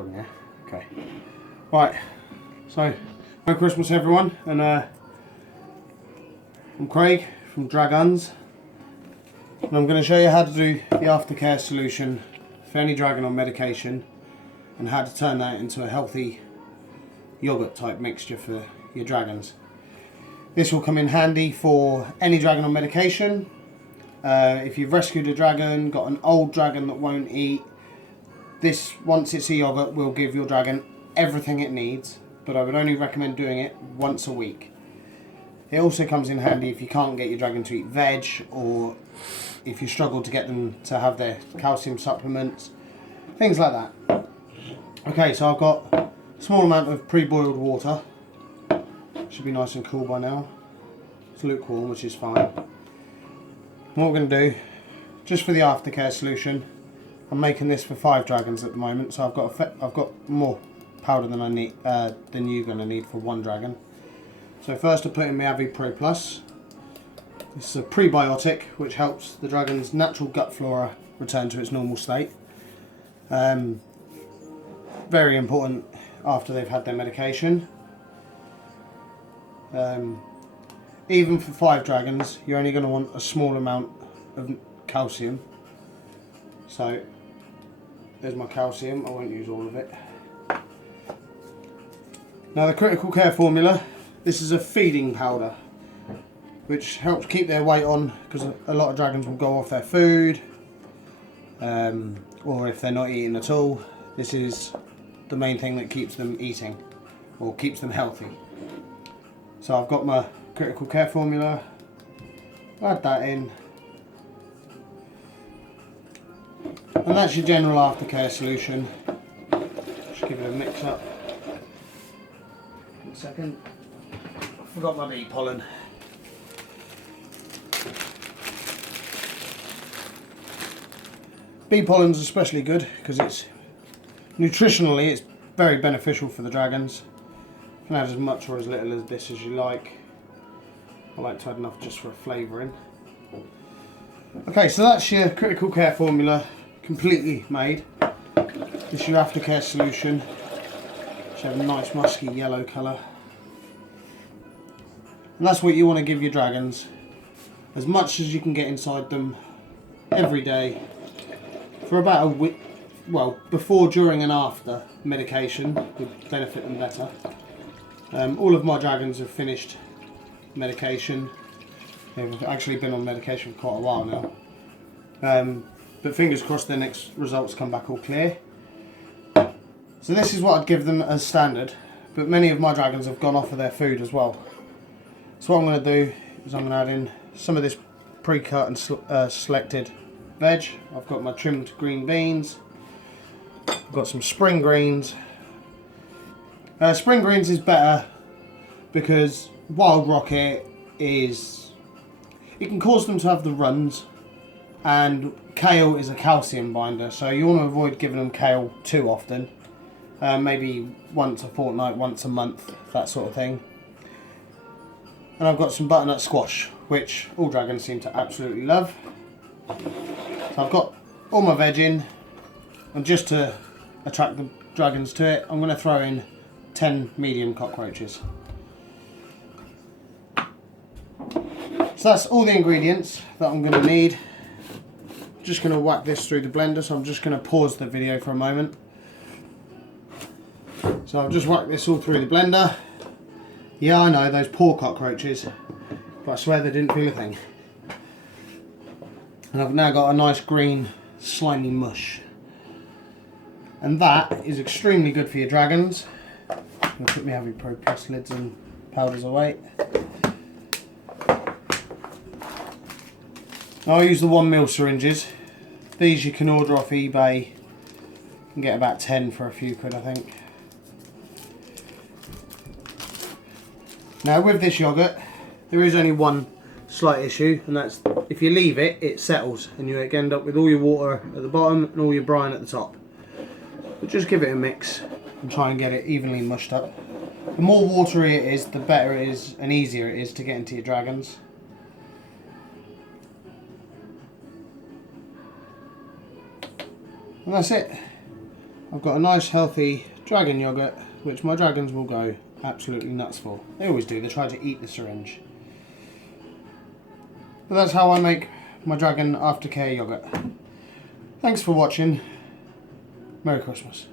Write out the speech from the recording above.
recording, yeah? Okay. Right, so, Merry Christmas everyone, and I'm Craig from dra-gunns, and I'm going to show you how to do the aftercare solution for any dragon on medication, and how to turn that into a healthy yoghurt type mixture for your dragons. This will come in handy for any dragon on medication. If you've rescued a dragon, got an old dragon that won't eat, this, once it's a yoghurt, will give your dragon everything it needs, but I would only recommend doing it once a week. It also comes in handy if you can't get your dragon to eat veg, or if you struggle to get them to have their calcium supplements, things like that. Okay, so I've got a small amount of pre-boiled water. Should be nice and cool by now. It's lukewarm, which is fine. What we're going to do, just for the aftercare solution, I'm making this for 5 dragons at the moment, so I've got more powder than I need than you're going to need for 1 dragon. So first I put in my Avi Pro Plus. This is a prebiotic which helps the dragon's natural gut flora return to its normal state. Very important after they've had their medication. Even for 5 dragons, you're only going to want a small amount of calcium. So there's my calcium, I won't use all of it. Now the critical care formula, this is a feeding powder which helps keep their weight on, because a lot of dragons will go off their food, or if they're not eating at all, this is the main thing that keeps them eating or keeps them healthy. So I've got my critical care formula, add that in, and that's your general aftercare solution. Just give it a mix up. 1 second, I forgot my bee pollen. Bee pollen's especially good because it's nutritionally it's very beneficial for the dragons. You can add as much or as little of this as you like. I like to add enough just for a flavouring. Okay, so that's your critical care formula completely made. This is your aftercare solution. Should have a nice musky yellow colour. And that's what you want to give your dragons. As much as you can get inside them every day for about a week. Well, before, during and after medication would benefit them better. All of my dragons have finished medication. They've actually been on medication for quite a while now. But fingers crossed their next results come back all clear. So this is what I'd give them as standard, but many of my dragons have gone off of their food as well. So what I'm going to do is I'm going to add in some of this pre-cut and selected veg. I've got my trimmed green beans. I've got some spring greens. Spring greens is better because wild rocket it can cause them to have the runs, and kale is a calcium binder, so you want to avoid giving them kale too often. Maybe once a fortnight, once a month, that sort of thing. And I've got some butternut squash, which all dragons seem to absolutely love. So I've got all my veg in, and just to attract the dragons to it, I'm going to throw in 10 medium cockroaches. So that's all the ingredients that I'm going to need. Just going to whack this through the blender, so I'm just going to pause the video for a moment. So I've just whacked this all through the blender. Yeah, I know, those poor cockroaches, but I swear they didn't feel a thing. And I've now got a nice green slimy mush. And that is extremely good for your dragons. I'm going to put my Avi Pro Plus lids and powders away. I use the 1ml syringes. These you can order off eBay. You can get about 10 for a few quid, I think. Now with this yoghurt, there is only one slight issue, and that's if you leave it, it settles and you end up with all your water at the bottom and all your brine at the top. But just give it a mix and try and get it evenly mushed up. The more watery it is, the better it is and easier it is to get into your dragons. And that's it. I've got a nice healthy dragon yoghurt, which my dragons will go absolutely nuts for. They always do, they try to eat the syringe. But that's how I make my dragon aftercare yoghurt. Thanks for watching. Merry Christmas.